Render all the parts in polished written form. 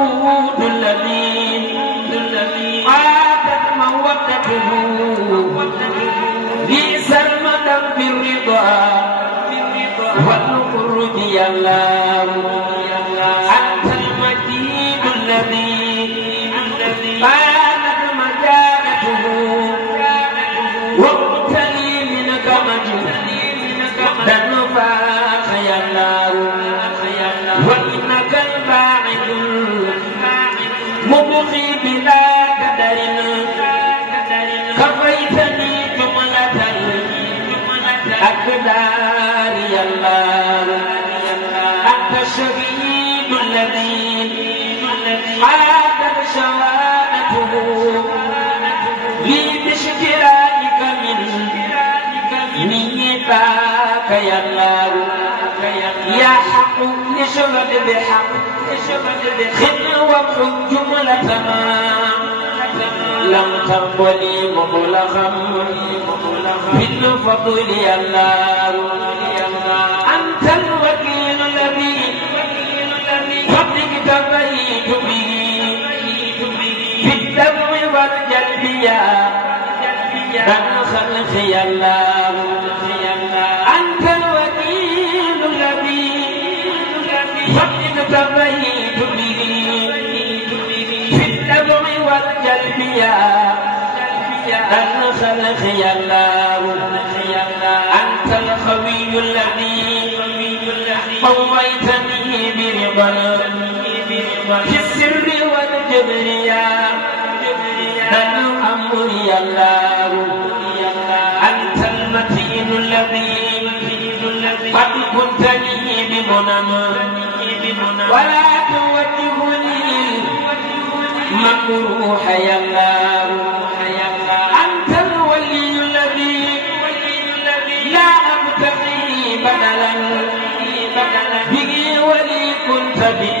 الودود الذي عادت مودته لي سرمدا بالرضا والقرب يا الله أنت المجيد الذي قالت مجالته وابتلي منك مجدا فاخ يا الله وإنك الباعث مبقي بلا قدر كفيتني جملة الأقدار يا الله أنت الشهيد الذي عادت شواءته لي باشتراكك من نيتك يا الله يا حق نشغل بحق خذ وابحث جملة ما لم تقبلي مطلقا في الفضل يا الله أنت الوكيل الذي فضلك تبيت به في الدم والجلب يا الخلق يا الله أنت الوكيل الذي فضلك تبيت به في الدم والجلب يا الخلق يا الله أنت الخوي الذي قويتني برضا في السر والجبر يا الأمر يا الله أنت المتين الذي قد كنت لي بمنى ولا توجه لي مكروح يا الله أنت الولي الذي لا أبتغي بدلا به ولي كنت به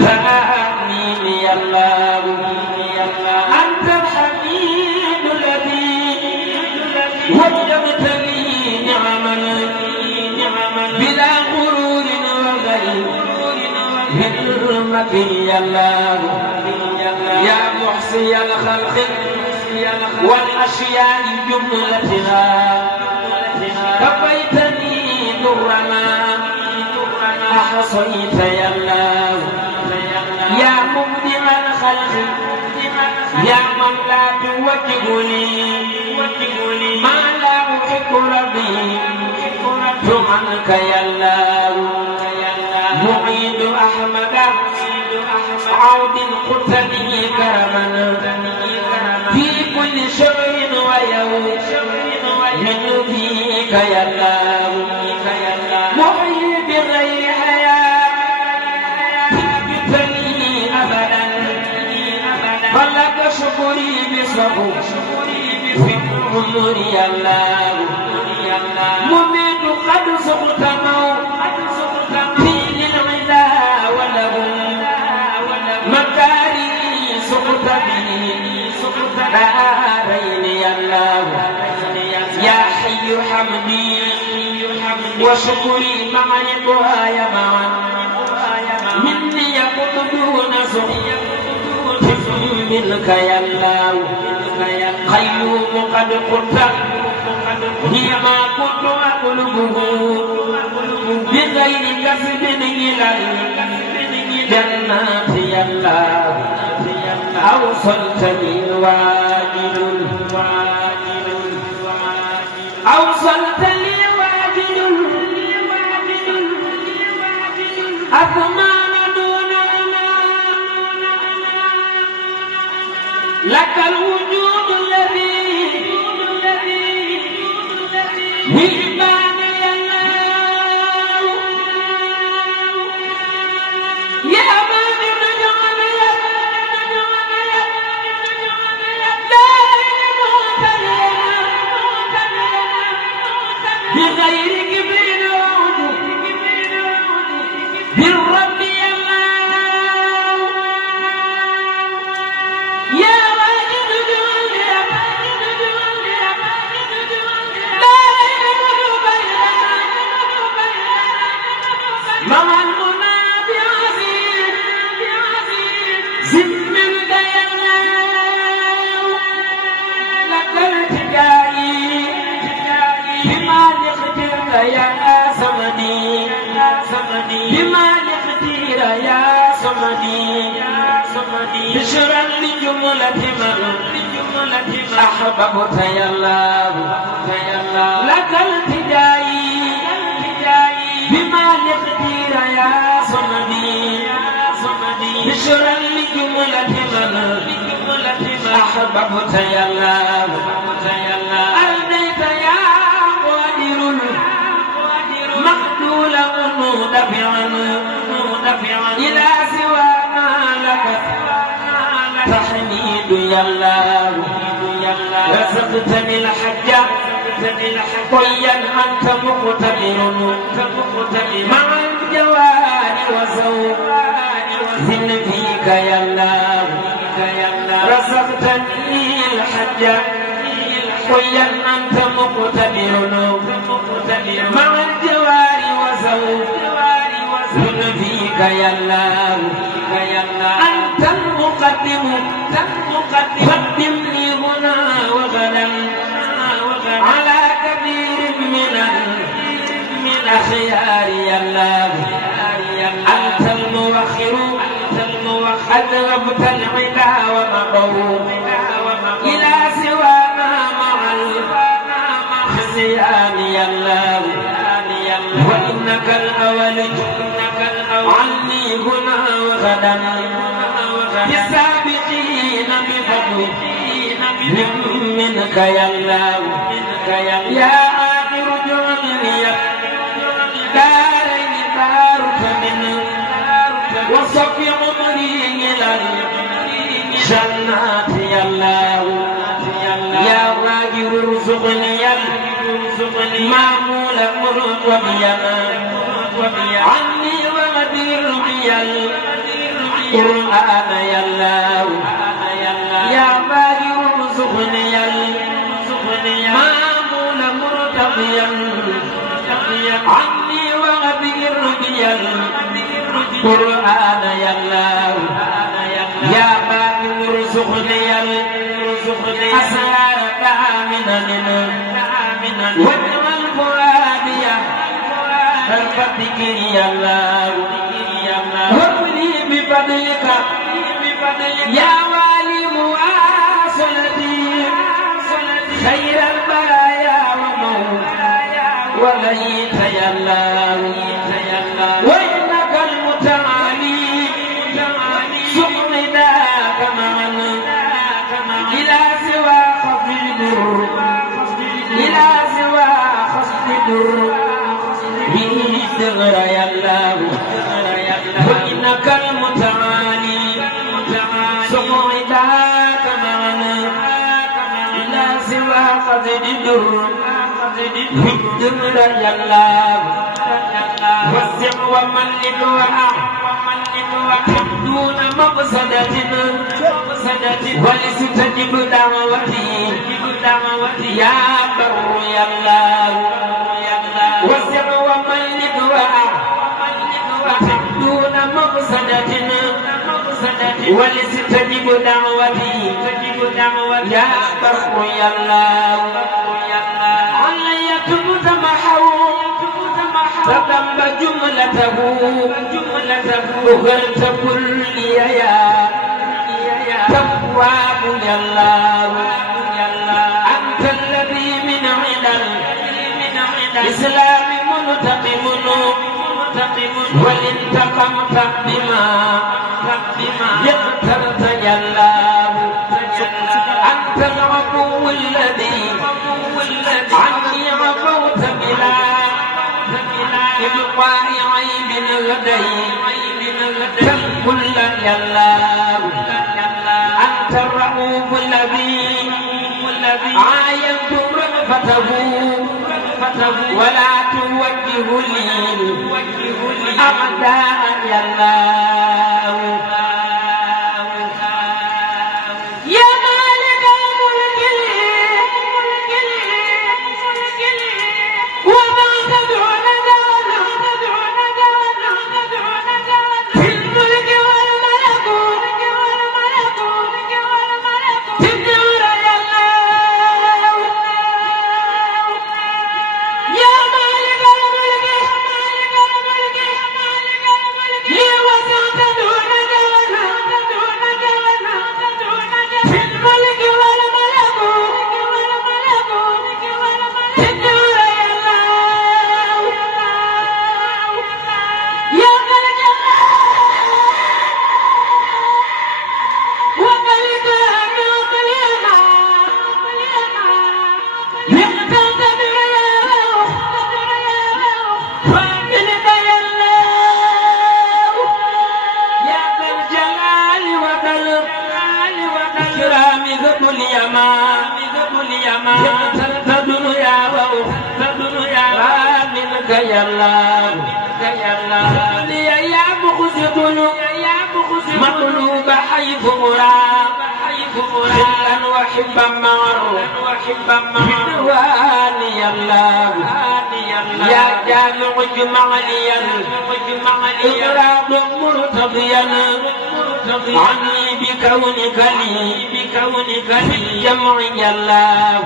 فآمين يا الله أنت الحميد الذي وجبت لي نعما بلا غرور وغير هرمة يا الله يا محصي الخلق والأشياء جملتها كفيتني درما أحصيت يا الله يا مبدع الخلق يا من لا توجه لي ما لا أحب ربي عنك يا الله معيد أحمد عود قتني كرما في كل شهر ويوم من فيك يا الله محيي بغير حياة تبتلي أبدا فلك شكري بصبر في العمر يا الله مميت قد سقط موتي للعلا ولهم مكاري سقط به دارين يا الله يا حي حمدي وشكري معي يا معا مني يقطبون منك يا الله قيوم قد قلت هي ما كنت أطلبه بغير كسب إلى الجنات يا الله أوصلتني واجد أوصلتني واجد أثمان دون لك الوجود الذي وإباني الله يا من نجعل لا صمدي بشرا لجملة من أحببت يا الله لك التجاي بما لقدير يا صمدي بشرا لجملة من أحببت يا الله أرديت يا قادر مقتول مدفعا إلى سوى ما لك تحميد يا الله رزقتني الحج طيا أنت مقتدر مع الجوار وزوج زن فيك يا الله رزقتني الحج طيا أنت مقتدر مع الجوار وزوج زن فيك يا الله أنت المقدم قدمني هنا وغدا على كبير من الأخيار يا الله أنت الموخر أذهبت العدا ومضوا إلى سوانا مع الخزيان يا الله وإنك الأول عني هنا وغدا بالسابقين بفضل منك يا الله يا آخر جعلني دارين دارك من وصف عمري إلى الجنات يا الله يا راجل ارزقني المعمول مرتضيا عني وغدير بي القرآن يا الله يا راجل ارزقني المعمول مرتضيا عني وغدير بي القرآن يا الله يا باقي ارزقني الأسرار آمنا واجعل فؤادي الفتك يا الله وابني بفضلك يا والي مواصلتي خير البرايا وليت يا الله وإنك المتعالي سقمداك معنا إلى سوى خفض إلى سوى خفض به الدغر يا الله وإنك المتعالي سقمداك معنا إلى سوى خفض بالدمر يا الله وسع وملك دون مقصدة ولستجب دعوتي يا بر يا الله وسع وملك دون مقصدة ولستجب دعوتي يا بر يا الله علي تمحو فذنب جملته وغرت كل يا تواب يا الله أنت الذي من عدل الإسلام منتقم والانتقمت بما يقترت يا الله أنت العفو الذي عني عفوت بلا إبقاء عيب لدي كل يا الله أنت الرؤوف الذي عاينت رأفته ولا توجه لي أعداء يا الله تدل يا منك يا الله يا مخزي مطلوب حيث مراد خلا وحبا معروف بالوان يا الله يا جامع جمعليا إغراض مرتضيا عني بكونك في الجمع يا الله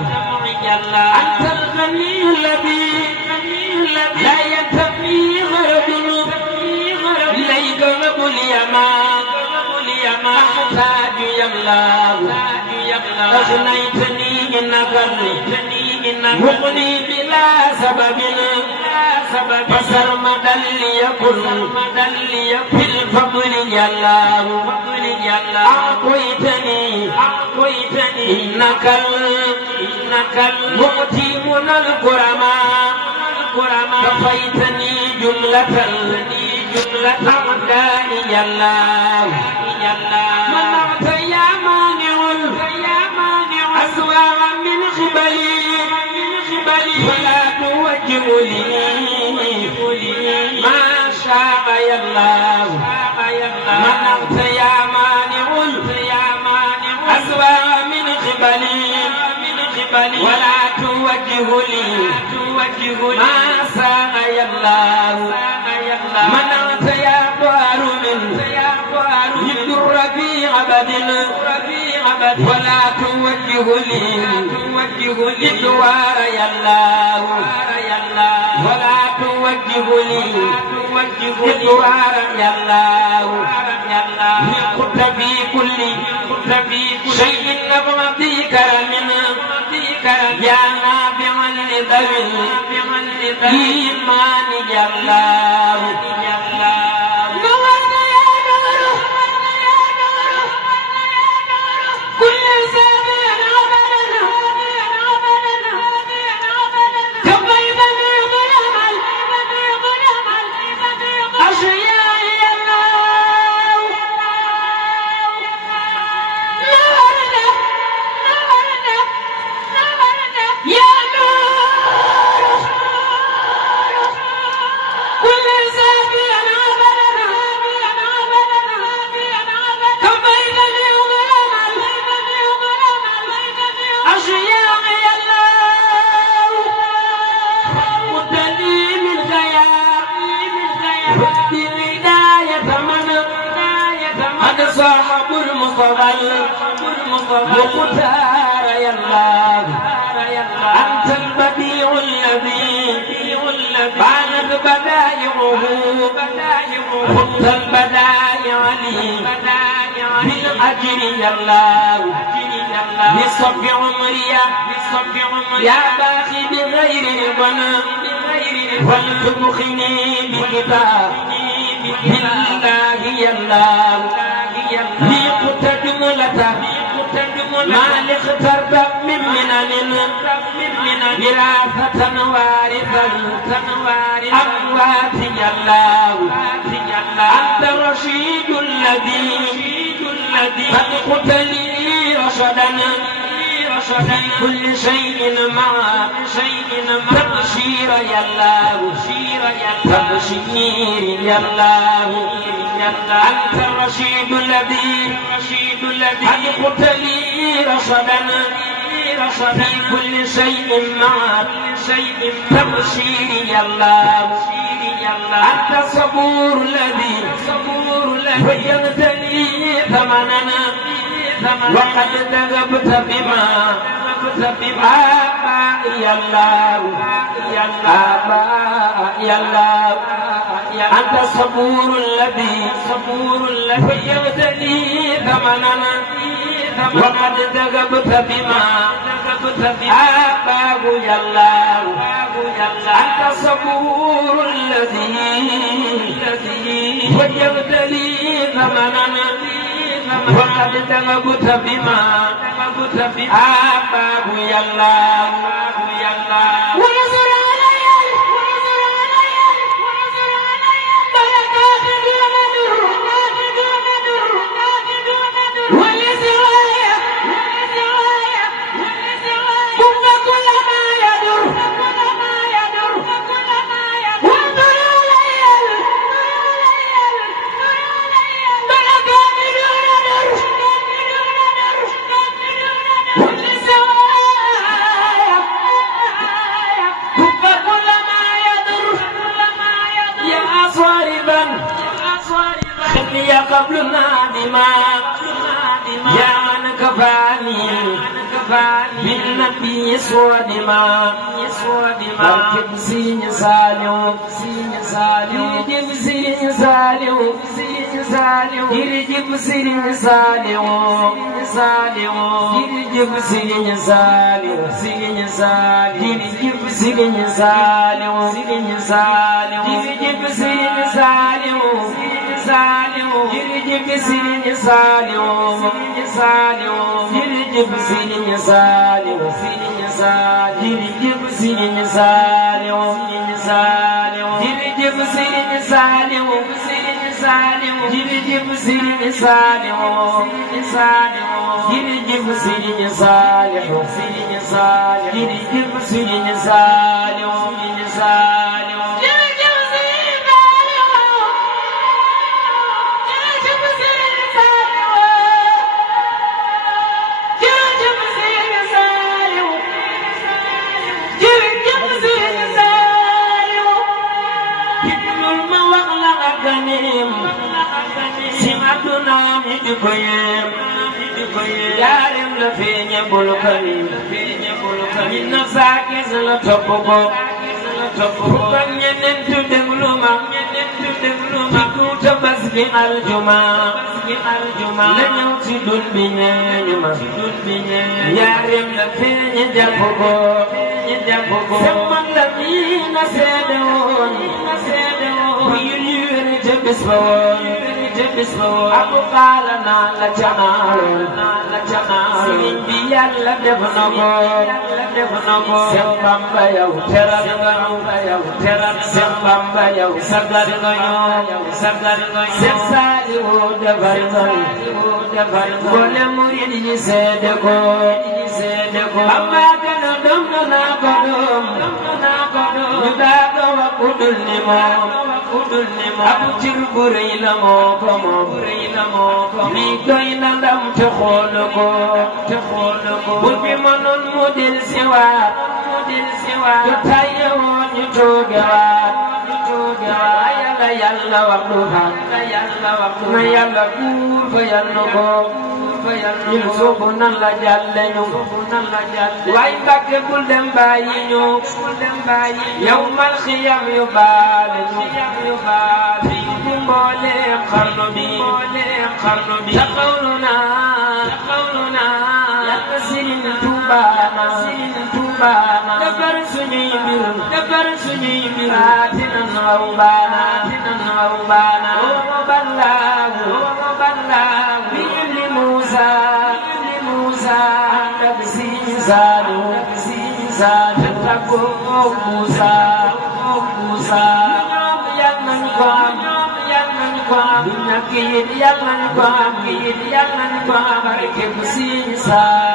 أنت الغني الذي لا ينتفي غرض إليك رب اليمان أحتاج يا الله أغنيتني إنك مغني بلا سبب فسرمدا ليكن في الفضل يا الله أعطيتني إنك المؤتي من الكرماء كفيتني جملة أعداء يا الله منعت يا مانع أسوأ من خبلي فلا توجه لي ما شاء يا الله منعت يا مانع أسوأ من خبلي ولا توجه لي ما شاء يا الله منعت يا بار من يدر في عبد ولا توجه لي الدوار يا الله ولا توجه لي الدوار يا الله قلت في كل شيء نبغي كرم يا نافعا لذوي الإيمان يا الله صاحب المصطفى مختار يا الله أنت البديع الذي بانت بدائعه خذت البدائع لي بالأجر يا الله بصب عمري يا باقي بغير رضا ولتبخني بكتاب بالله يا الله لي قتد ملتا ما اخترت من منن وراثة وارثا أموات يا الله أنت رشيد الذي قد قلت لي رشدا في كل شيء مع تبشير يا الله تبشير يا الله أنت الرشيد الذي قد قلت لي رشدا في كل شيء مع تبشير يا الله أنت الصبور الذي وجدتني ثمننا وقد ذهبت بما آباء يا الله آباء يا الله أنت الصبور الذي وجدتني ثمننا وقد ذهبت بما آباء يا الله أنت الصبور الذي وجدتني ثمننا وقد ذهبت بما آباء يا الله ونزل علي ولسوايا نادما يا من كفاني بالنبي صادما مركب سين سالم يجيب سين سالم يجيب سين سالم يجيب سين سالم يجيب سين سالم يجيب سين سالم يرجب سين سالم يرجب سين سالم يرجب سين سالم يرجب سين سالم يرجب سين سالم يرجب سين سالم يرجب سين سالم simatuna mi di ko yem yarim la feeñe bulu kani min na saakis la topp ko fukam ñeneen tu déglu ma ku tabas bi aljuma la ñëw ci dun bi ñeeñu ma yarim la feeñe jàpp ko sama la mi na seede woon bu yul te bis ba woon abu xaala naa la canaaloon sëriñ bi yàlla def na ko Seex Bamba yow teral nga ñu Seex Bamba yow sagal nga ñu Seex Saaliwu defar nga ñu boole murid yi seede ko Bamba gën a doom naa ko doom ñu daa ko wax ku dul ni moom abu cir bu rëy la moo ko moom lii doy na ndam te xoolu ko bu fi mënoon mu del siwaat te tayye woon ñu toogewaat waaye la yàlla wax du faat na yàlla buur fa yàlla ko ñun soobu nan la jàlle ñu waaye Mbàkke bul dem bàyyi ñu yow mal xiyam yu baale ñu fii bu mbooleem xarnu bi taxawlu naa yàlla Sëriñ Tuubaa defar suñuy mbir atinan aw baana oo ballaahu bi li Muusa ak Sëriñ Saaliw tàggoo Muusa yàlla nañu ko am du ñàkk it yàlla nañu ko am barke bu Sëriñ Saaliw